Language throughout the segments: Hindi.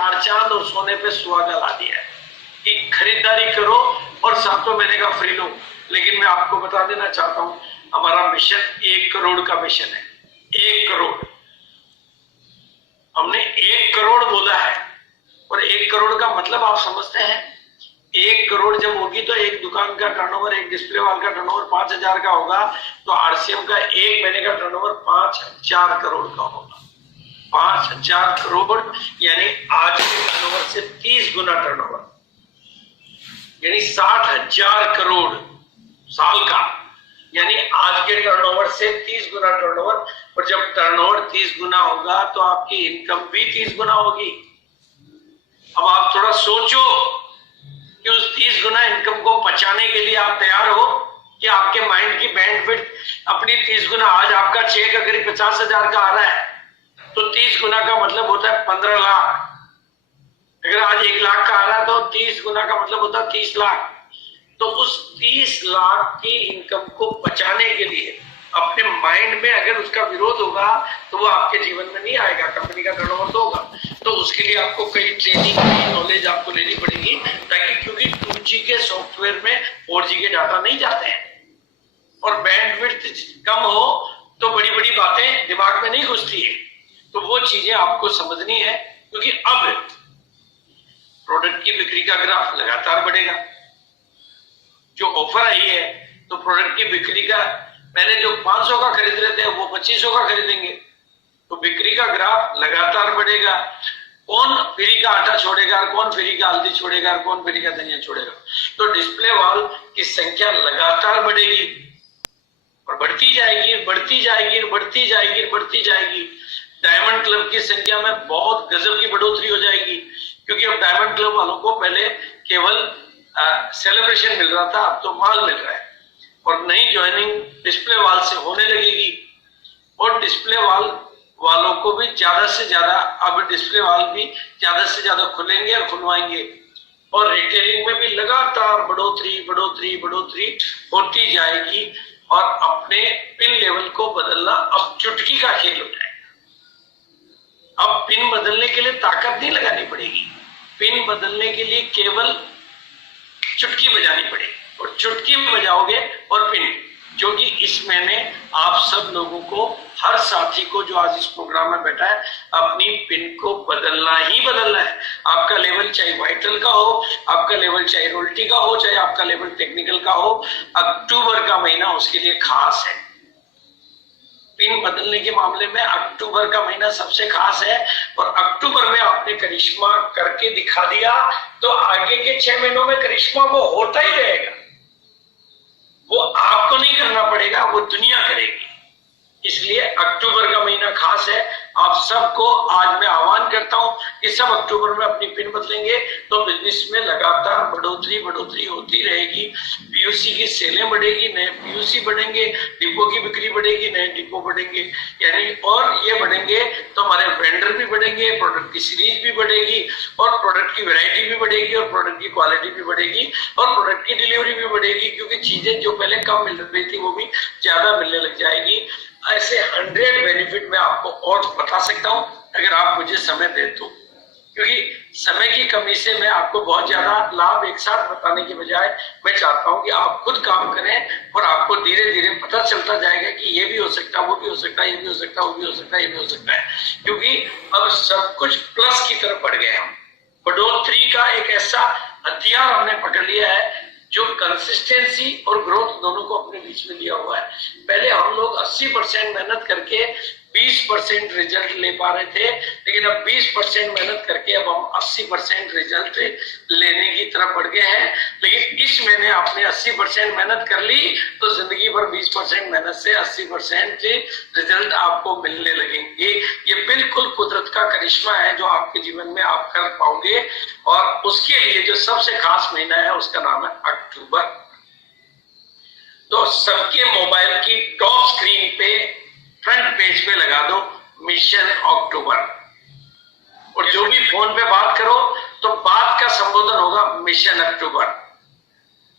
चार चांद और सोने पे सुहागा ला दिया है कि खरीदारी करो और 7वें महीने का फ्री लो। लेकिन मैं आपको बता देना चाहता हूं, हमारा मिशन 1 करोड़ का मिशन है। 1 करोड़, हमने 1 करोड़ बोला है। और 1 करोड़ का मतलब आप समझते हैं, 1 करोड़ जब होगी तो एक दुकान का टर्नओवर, एक डिस्प्ले वाल का टर्नओवर 5,000 का होगा, तो आरसीएम का 1 महीने का टर्नओवर 5,000 करोड़ का होगा। 5,000 करोड़ यानी आज के टर्नओवर से 30 गुना टर्नओवर, यानी 60,000 करोड़ साल का, यानी आज के टर्नओवर से 30 गुना टर्नओवर। और जब टर्नओवर 30 गुना होगा तो आपकी इनकम भी 30 गुना होगी। अब आप थोड़ा सोचो कि उस 30 गुना इनकम को बचाने के लिए आप तैयार हो कि आपके माइंड की बैंडविड्थ अपनी 30 गुना। आज आपका चेक अगर 50,000 का आ रहा है तो 30 गुना का मतलब होता है 15 लाख। अगर आज 1 लाख का आ रहा है तो 30 गुना का मतलब होता है 30 लाख। तो उस 30 लाख की इनकम को बचाने के लिए अपने माइंड में अगर उसका विरोध होगा तो वो आपके जीवन में नहीं आएगा। कंपनी का टर्नओवर तो होगा, तो उसके लिए आपको कई ट्रेनिंग, कई नॉलेज आपको लेनी पड़ेगी, ताकि क्योंकि 2G के सॉफ्टवेयर में 4G के डाटा नहीं जाते हैं और बैंडविड्थ कम हो तो बड़ी बड़ी बातें दिमाग में नहीं घुसती है। तो वो चीजें आपको समझनी है, क्योंकि अब प्रोडक्ट की बिक्री का ग्राफ लगातार बढ़ेगा। जो ऑफर आई है तो प्रोडक्ट की बिक्री का, पहले जो 500 का खरीद रहे थे वो 2500 का खरीदेंगे, तो बिक्री का ग्राफ लगातार बढ़ेगा। कौन फ्री का आटा छोड़ेगा, कौन फ्री का हल्दी छोड़ेगा, कौन फ्री का धनिया छोड़ेगा। तो डिस्प्ले वॉल की संख्या लगातार बढ़ेगी और बढ़ती जाएगी, बढ़ती जाएगी, बढ़ती जाएगी, बढ़ती जाएगी। डायमंड क्लब की संख्या में बहुत गजब की बढ़ोतरी हो जाएगी, क्योंकि अब डायमंड क्लब वालों को पहले केवल सेलिब्रेशन मिल रहा था, अब तो माल मिल रहा है। और नई ज्वाइनिंग डिस्प्ले वॉल से होने लगेगी और डिस्प्ले वॉल वालों को भी ज्यादा से ज्यादा, अब डिस्प्ले वॉल भी ज्यादा से ज्यादा खुलेंगे और खुलवाएंगे। और रिटेलिंग में भी लगातार बढ़ोतरी बढ़ोतरी बढ़ोतरी होती जाएगी और अपने पिन लेवल को बदलना अब चुटकी का खेल होता है। अब पिन बदलने के लिए ताकत नहीं लगानी पड़ेगी, पिन बदलने के लिए केवल चुटकी बजानी पड़ेगी और चुटकी बजाओगे और पिन, जो कि इस महीने आप सब लोगों को, हर साथी को जो आज इस प्रोग्राम में बैठा है, अपनी पिन को बदलना ही बदलना है। आपका लेवल चाहे वाइटल का हो, आपका लेवल चाहे रोल्टी का हो, चाहे आपका लेवल टेक्निकल का हो, अक्टूबर का महीना उसके लिए खास है। पिन बदलने के मामले में अक्टूबर का महीना सबसे खास है और अक्टूबर में आपने करिश्मा करके दिखा दिया तो आगे के 6 महीनों में करिश्मा वो होता ही रहेगा। वो आपको नहीं करना पड़ेगा, वो दुनिया करेगी। इसलिए अक्टूबर का महीना खास है। आप सबको आज मैं आह्वान करता हूं कि सब अक्टूबर में अपनी पिन बदलेंगे तो बिजनेस में लगातार बढ़ोतरी बढ़ोतरी होती रहेगी। पीयूसी की सेलें बढ़ेगी, नए पीयूसी बढ़ेंगे, डिपो की बिक्री बढ़ेगी, नए डिपो बढ़ेंगे, यानी और ये बढ़ेंगे तो हमारे वेंडर भी बढ़ेंगे, प्रोडक्ट की सीरीज भी बढ़ेगी और प्रोडक्ट की वैरायटी भी बढ़ेगी और प्रोडक्ट की क्वालिटी भी बढ़ेगी और प्रोडक्ट की डिलीवरी भी बढ़ेगी, क्योंकि चीजें जो पहले कम मिल रही थी वो भी ज्यादा मिलने लग जाएगी। ऐसे 100 बेनिफिट मैं आपको और बता सकता हूं अगर आप मुझे समय दे तो, क्योंकि समय की कमी से मैं आपको बहुत ज्यादा लाभ एक साथ बताने के बजाय मैं चाहता हूं कि आप खुद काम करें और आपको धीरे धीरे पता चलता जाएगा कि ये भी हो सकता है, वो भी हो सकता है, ये भी हो सकता है, वो भी हो सकता है, ये भी हो सकता है। क्योंकि अब सब कुछ प्लस की तरफ बढ़ गए हम। बढ़ोतरी का एक ऐसा हथियार हमने पकड़ लिया है जो कंसिस्टेंसी और ग्रोथ दोनों को अपने बीच में लिया हुआ है। पहले हम लोग 80% मेहनत करके 20% रिजल्ट ले पा रहे थे, लेकिन अब 20% मेहनत करके अब हम 80% रिजल्ट लेने की तरफ बढ़ गए हैं। लेकिन इस महीने आपने 80% मेहनत कर ली तो जिंदगी भर 20% मेहनत से 80% रिजल्ट आपको मिलने लगेंगे। ये बिल्कुल कुदरत का करिश्मा है जो आपके जीवन में आप कर पाओगे और उसके लिए जो सबसे खास महीना है उसका नाम है अक्टूबर। तो सबके मोबाइल की टॉप स्क्रीन पे फ्रंट पेज पे लगा दो मिशन अक्टूबर, और जो भी फोन पे बात करो तो बात का संबोधन होगा मिशन अक्टूबर,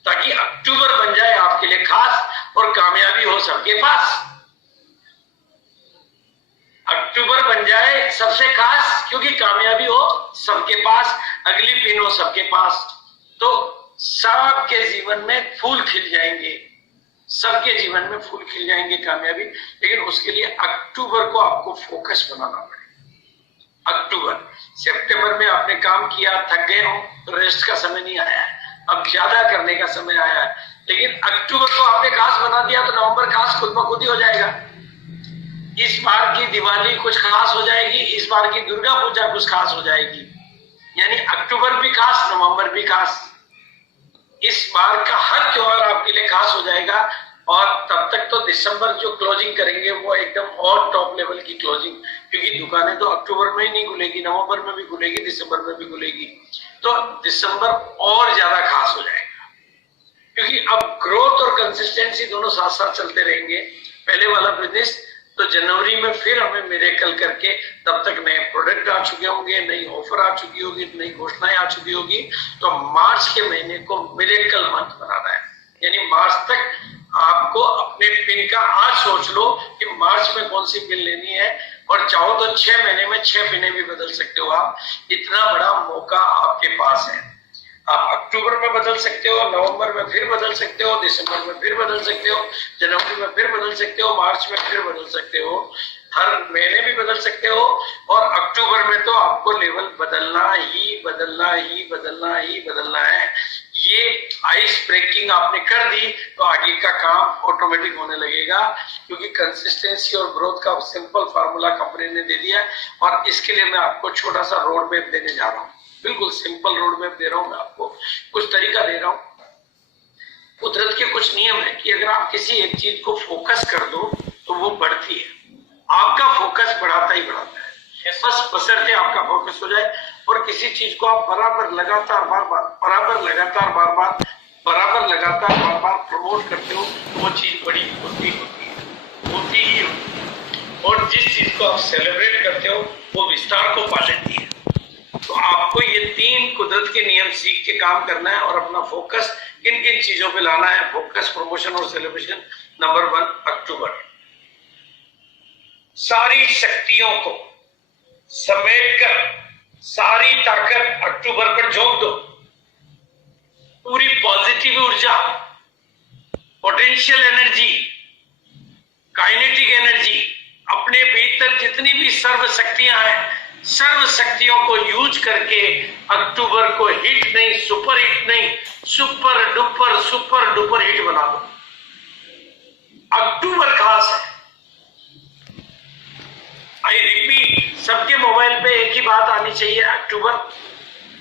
ताकि अक्टूबर बन जाए आपके लिए खास और कामयाबी हो सबके पास। अक्टूबर बन जाए सबसे खास, क्योंकि कामयाबी हो सबके पास, अगली पिन हो सबके पास, तो सबके जीवन में फूल खिल जाएंगे, सबके जीवन में फूल खिल जाएंगे कामयाबी। लेकिन उसके लिए अक्टूबर को आपको फोकस बनाना पड़ेगा। अक्टूबर, सितंबर में आपने काम किया, थक गए हो, तो रेस्ट का समय नहीं आया है, अब ज्यादा करने का समय आया है। लेकिन अक्टूबर को आपने खास बना दिया तो नवंबर खास खुद ब खुद ही हो जाएगा। इस बार की दिवाली कुछ खास हो जाएगी, इस बार की दुर्गा पूजा कुछ खास हो जाएगी, यानी अक्टूबर भी खास, नवंबर भी खास। इस बार का हर त्योहार आपके लिए खास हो जाएगा। और तब तक तो दिसंबर जो क्लोजिंग करेंगे वो एकदम और टॉप लेवल की क्लोजिंग, क्योंकि दुकानें तो अक्टूबर में ही नहीं खुलेगी, नवंबर में भी खुलेगी, दिसंबर में भी खुलेगी, तो दिसंबर और ज्यादा खास हो जाएगा। क्योंकि अब ग्रोथ और कंसिस्टेंसी दोनों साथ साथ चलते रहेंगे। पहले वाला बिजनेस तो जनवरी में फिर हमें मिरेकल करके, तब तक नए प्रोडक्ट आ चुके होंगे, नई ऑफर आ चुकी होगी, नई घोषणाएं आ चुकी होगी, तो मार्च के महीने को मिरेकल मंथ बनाना है। यानी मार्च तक आपको अपने पिन का, आज सोच लो कि मार्च में कौन सी पिन लेनी है, और चाहो तो 6 महीने में 6 पिनें भी बदल सकते हो आप। इतना बड़ा मौका आपके पास है। आप अक्टूबर में बदल सकते हो, नवंबर में फिर बदल सकते हो, दिसंबर में फिर बदल सकते हो, जनवरी में फिर बदल सकते हो, मार्च में फिर बदल सकते हो, हर महीने भी बदल सकते हो। और अक्टूबर में तो आपको लेवल बदलना ही बदलना ही बदलना ही बदलना है। ये आइस ब्रेकिंग आपने कर दी तो आगे का काम ऑटोमेटिक होने लगेगा, क्योंकि कंसिस्टेंसी और ग्रोथ का सिंपल फार्मूला कंपनी ने दे दिया है। और इसके लिए मैं आपको छोटा सा रोड मैप देने जा रहा हूँ, बिल्कुल सिंपल रोड मैप दे रहा हूं मैं आपको, कुछ तरीका दे रहा हूं। कुदरत के कुछ नियम है कि अगर आप किसी एक चीज को फोकस कर दो तो वो बढ़ती है, आपका फोकस बढ़ाता ही बढ़ाता है। बस बशर्ते आपका फोकस हो जाए और किसी चीज को आप बराबर लगातार बार बार प्रमोट करते हो तो वो चीज बड़ी होती ही होती। और जिस चीज को आप सेलिब्रेट करते हो वो विस्तार को पा लेती है। तो आपको ये 3 कुदरत के नियम सीख के काम करना है और अपना फोकस किन किन चीजों पे लाना है। फोकस, प्रमोशन और सेलिब्रेशन। नंबर 1, अक्टूबर। सारी शक्तियों को समेटकर सारी ताकत अक्टूबर पर झोंक दो। पूरी पॉजिटिव ऊर्जा, पोटेंशियल एनर्जी, काइनेटिक एनर्जी, अपने भीतर जितनी भी सर्व शक्तियां हैं, सर्व शक्तियों को यूज करके अक्टूबर को हिट नहीं, सुपर हिट नहीं, सुपर डुपर हिट बना दो। अक्टूबर खास है। आई रिपीट, सबके मोबाइल पे एक ही बात आनी चाहिए, अक्टूबर।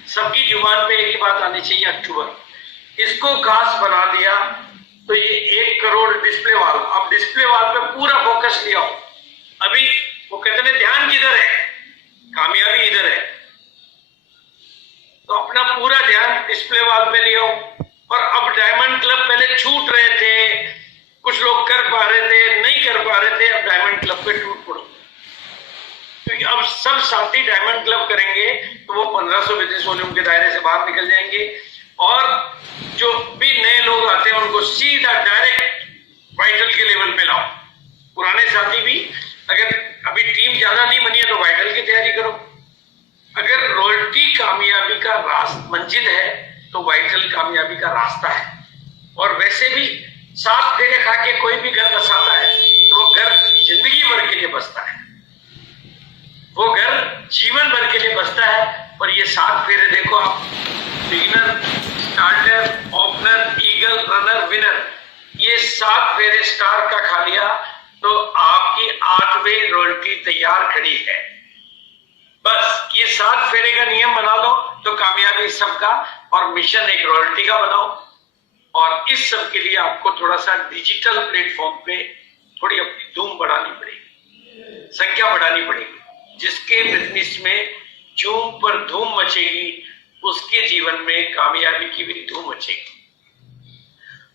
सबकी जुबान पे एक ही बात आनी चाहिए, अक्टूबर। इसको खास बना दिया तो ये 1 करोड़ डिस्प्ले वाल, अब डिस्प्ले वाल पे पूरा फोकस लिया हो। अभी वो कहते हैं ध्यान किधर है, कामयाबी इधर है, तो अपना पूरा ध्यान डिस्प्ले वाल पे लियो। और अब डायमंड क्लब पहले छूट रहे थे, कुछ लोग कर पा रहे थे, नहीं कर पा रहे थे, अब डायमंड क्लब पे टूट पड़ो, क्योंकि अब सब साथी डायमंड क्लब करेंगे तो वो 1500 बिजनेस वॉल्यूम के दायरे से बाहर निकल जाएंगे। और जो भी नए लोग आते हैं उनको सीधा डायरेक्ट वाइटल के लेवल पे लाओ। पुराने साथी भी, अगर अभी टीम ज्यादा नहीं बनी है तो वाइटल की तैयारी करो। अगर रॉयल्टी कामयाबी का मंजिल है तो वाइटल कामयाबी का रास्ता है। और वैसे भी 7 फेरे खा के कोई भी घर बसाता है तो वो घर जिंदगी भर के लिए बसता है, वो घर जीवन भर के लिए बसता है। और ये 7 फेरे देखो आप, beginner, starter, opener, eagle, runner, winner, ये 7 फेरे स्टार का खा लिया तो आपकी 8वीं रॉयल्टी तैयार खड़ी है। बस ये 7 फेरे का नियम बना लो तो कामयाबी सबका, और मिशन एक रॉयल्टी का बनाओ। और इस सब के लिए आपको थोड़ा सा डिजिटल प्लेटफॉर्म पे थोड़ी अपनी धूम बढ़ानी पड़ेगी, संख्या बढ़ानी पड़ेगी। जिसके बिजनेस में जूम पर धूम मचेगी उसके जीवन में कामयाबी की भी धूम मचेगी।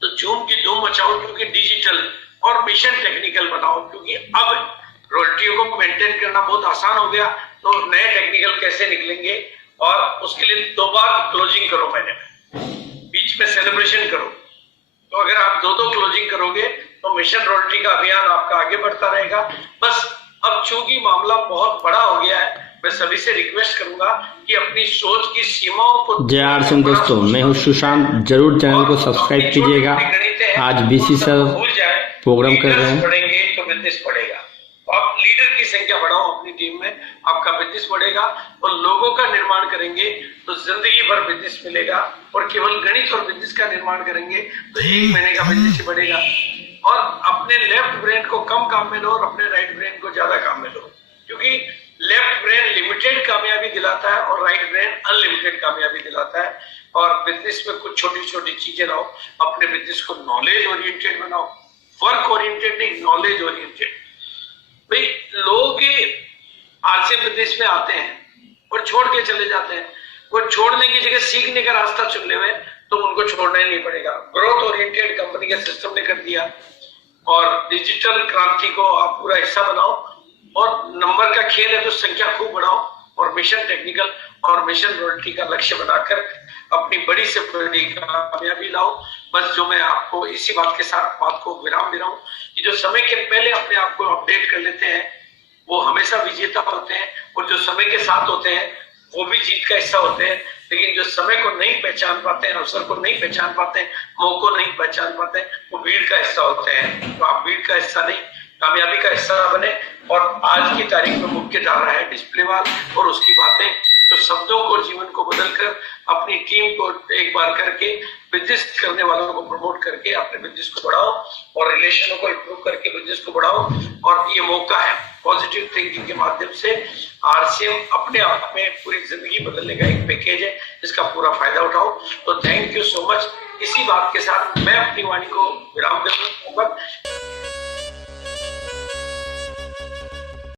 तो जूम की धूम मचाओ, क्योंकि डिजिटल, और मिशन टेक्निकल बनाओ, क्योंकि अब रॉयल्टियों को मेंटेन करना बहुत आसान हो गया। तो नए टेक्निकल कैसे निकलेंगे, और उसके लिए 2 बार क्लोजिंग करो महीने में, बीच में सेलिब्रेशन करो। तो अगर आप 2 क्लोजिंग करोगे तो मिशन रॉयल्टी का अभियान आपका आगे बढ़ता रहेगा। बस अब चूंकि मामला बहुत बड़ा हो गया है, मैं सभी से रिक्वेस्ट करूंगा कि अपनी सोच की सीमाओं को। जय आरसीएम दोस्तों, मैं हूं सुशांत। जरूर चैनल को सब्सक्राइब कीजिएगा। आज बीसी सर प्रोग्राम कर रहे हैं। बढ़ेंगे तो बिजनेस बढ़ेगा। आप लीडर की संख्या बढ़ाओ अपनी टीम में, आपका बिजनेस बढ़ेगा। और लोगों का निर्माण करेंगे तो जिंदगी भर बिजनेस मिलेगा। और केवल गणित और बिजनेस का निर्माण करेंगे तो 1 महीने का बिजनेस ही बढ़ेगा। और अपने लेफ्ट ब्रेन को कम काम में लो और अपने राइट ब्रेन को ज्यादा काम में लो, क्योंकि लेफ्ट ब्रेन लिमिटेड कामयाबी दिलाता है और राइट ब्रेन अनलिमिटेड कामयाबी दिलाता है। और बिजनेस में कुछ छोटी छोटी चीजें लाओ, अपने बिजनेस को नॉलेज ओरिएंटेड बनाओ, वर्क ओरिएंटेड नहीं, नॉलेज ओरिएंटेड। भाई लोग आरसीएम बिजनेस में आते हैं और छोड़ के चले जाते हैं। वो छोड़ने की जगह सीखने का रास्ता चुन ले तो उनको छोड़ना ही नहीं पड़ेगा। ग्रोथ ओरिएंटेड कंपनी के सिस्टम ने कर दिया और डिजिटल क्रांति को आप पूरा हिस्सा बनाओ। और नंबर का खेल है तो संख्या खूब बढ़ाओ और मिशन टेक्निकल और मिशन रॉयल्टी का लक्ष्य बनाकर अपनी बड़ी से बड़ी कामयाबी लाओ। बस जो मैं आपको इसी बात के साथ बात को विराम दे रहा हूँ कि जो समय के पहले अपने आप को अपडेट कर लेते हैं वो हमेशा विजेता होते हैं, और जो समय के साथ होते हैं वो भी जीत का हिस्सा होते हैं। लेकिन जो समय को नहीं पहचान पाते हैं, अवसर को नहीं पहचान पाते हैं, मौके को नहीं पहचान पाते हैं, वो भीड़ का हिस्सा होते हैं। तो आप भीड़ का हिस्सा नहीं, कामयाबी का हिस्सा बने। और आज की तारीख में मुख्य धारा है डिस्प्लेवाल और उसकी बातें, तो शब्दों को जीवन को बदलकर अपनी टीम को एक बार करके बिजनेस करने वालों को प्रमोट करके अपने बिजनेस को बढ़ाओ और रिलेशनों को इंप्रूव करके बिजनेस को बढ़ाओ। और ये मौका है पॉजिटिव थिंकिंग के माध्यम से। आरसीएम अपने आप में पूरी जिंदगी बदलने का एक पैकेज है, इसका पूरा फायदा उठाओ। तो थैंक यू सो मच। इसी बात के साथ मैं अपनी वाणी को विराम देता हूं।